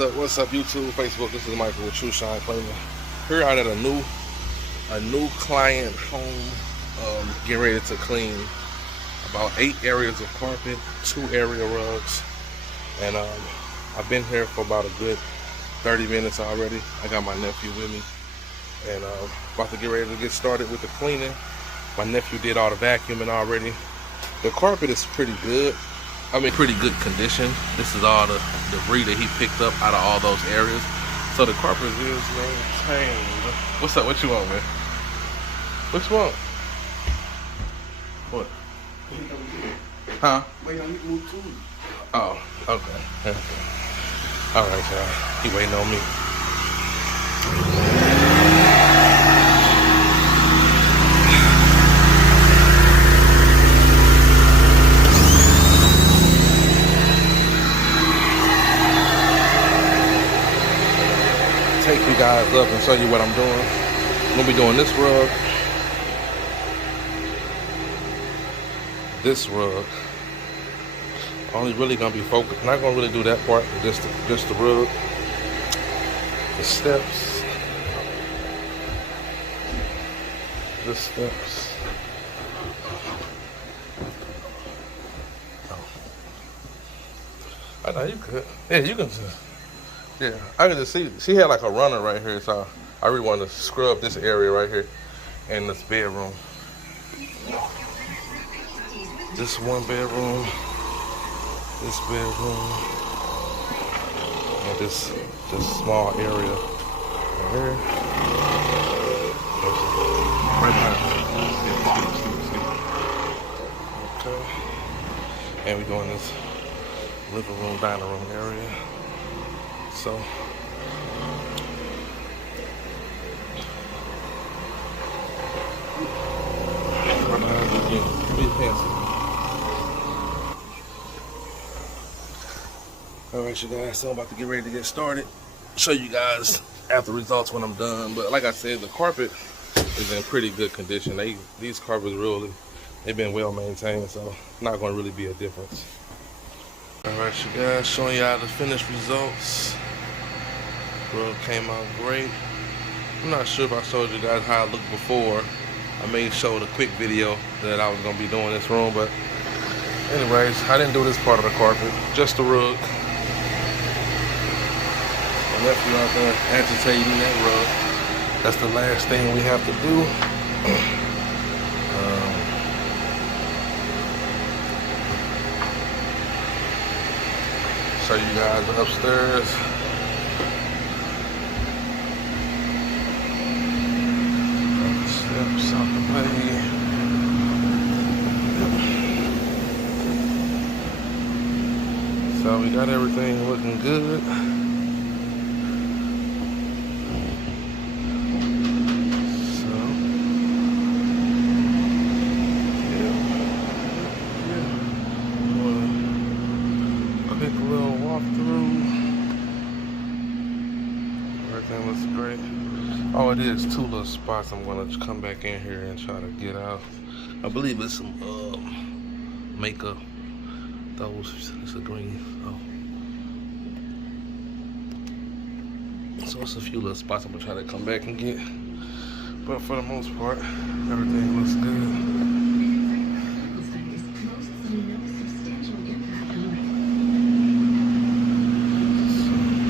What's up, YouTube, Facebook? This is Michael with Trushine Cleaning. Here out at a new client home, getting ready to clean about 8 areas of carpet, 2 area rugs, and I've been here for about a good 30 minutes already. I got my nephew with me, and about to get ready to get started with the cleaning. My nephew did all the vacuuming already. The carpet is pretty good. I mean, pretty good condition. This is all the debris that he picked up out of all those areas. So the carpet is maintained. What's up? What you want, man? What you want? What? Huh? Oh, okay. All right, y'all. He waiting on me. Take you guys up and show you what I'm doing. I'm gonna be doing this rug, Only really gonna be focused. Not gonna really do that part. Just the rug, the steps, I know you could. Yeah, you can. Yeah, I can just see she had like a runner right here, so I really want to scrub this area right here in this bedroom. This one bedroom, this bedroom, and this small area right here. Right behind. Okay. And we're doing this living room, dining room area. So alright, you guys, so I'm about to get ready to get started. Show you guys after results when I'm done. But like I said, the carpet is in pretty good condition. These carpets really, they've been well maintained, so not going to really be a difference. Alright, you guys, showing y'all the finished results. Rug came out great. I'm not sure if I showed you guys how it looked before. I may show the quick video that I was going to be doing this room, but anyways, I didn't do this part of the carpet, just the rug. My nephew out there agitating that rug. That's the last thing we have to do. Show you guys upstairs. Steps out the way. So we got everything looking good. So quick little walkthrough. Everything looks great. Oh, it is 2 little spots I'm gonna come back in here and try to get out. I believe it's some makeup. It's a green. So it's a few little spots I'm gonna try to come back and get. But for the most part, everything looks good.